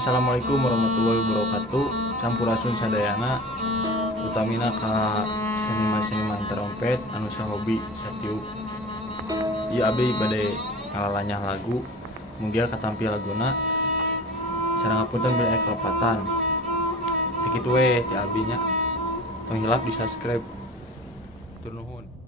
Assalamualaikum warahmatullahi wabarakatuh. Sampurasun sadayana utamina ka seniman-seniman terompet anu sahobi satiu. Ieu abdi bade ngalalanyah lagu mugia katampi laguna sareng ngapunten bila kelepatan. Sakitu we ti abdi nya. Tong hilap di subscribe. Tur nuhun.